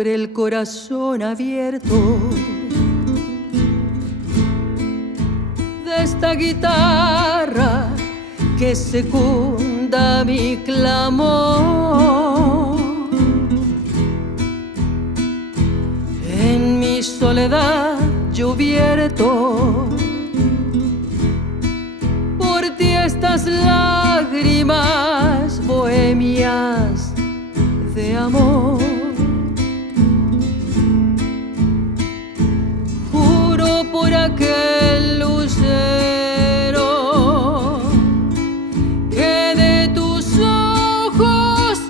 sobre el corazón abierto de esta guitarra que secunda mi clamor. En mi soledad yo vierto por ti estas lágrimas bohemias de amor. Juro por aquel lucero que de tus ojos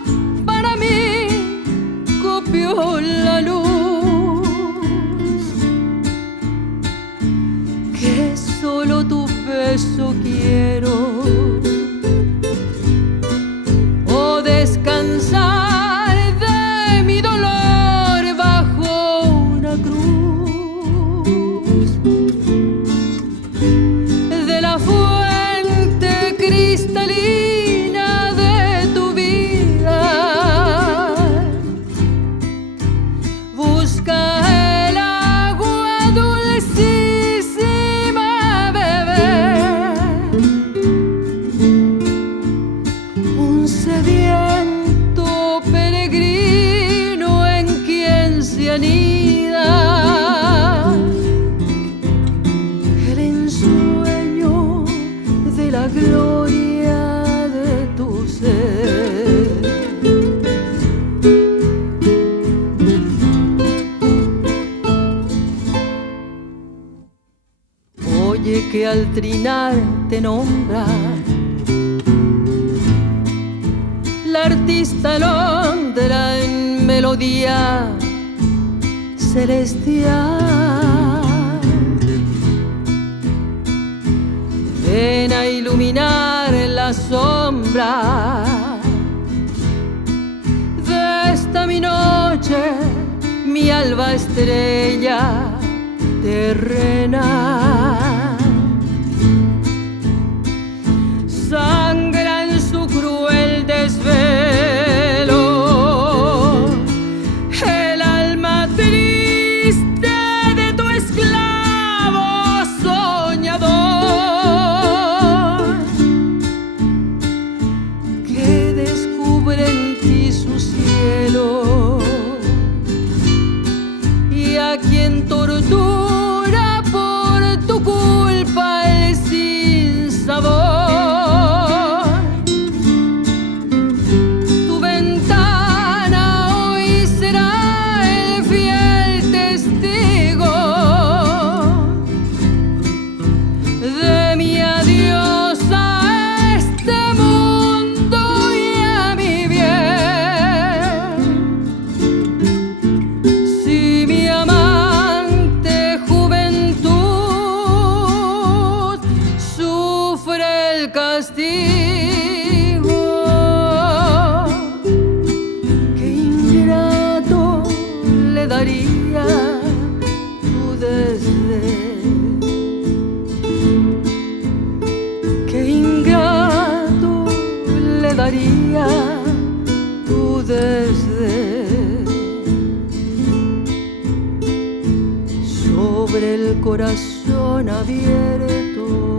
para mí copió la luz, que solo tu beso quiero, o descansar de mi dolor bajo una cruz de la fuente cristalina de tu vida. Busca el agua dulcísima, bebé, un sediento peregrino en quien se anida el ensueño de la gloria de tu ser. Oye que al trinar te nombra la artista Londra en melodía celestial. Ven a iluminar la sombra de esta mi noche, mi alba estrella terrena. Sangra en su cruel desvelo el alma triste de tu esclavo soñador, que descubre en ti su cielo y a quien tortura por tu culpa el sinsabor. Castigo, qué ingrato le daría tu desdén, qué ingrato le daría tu desdén. Sobre el corazón abierto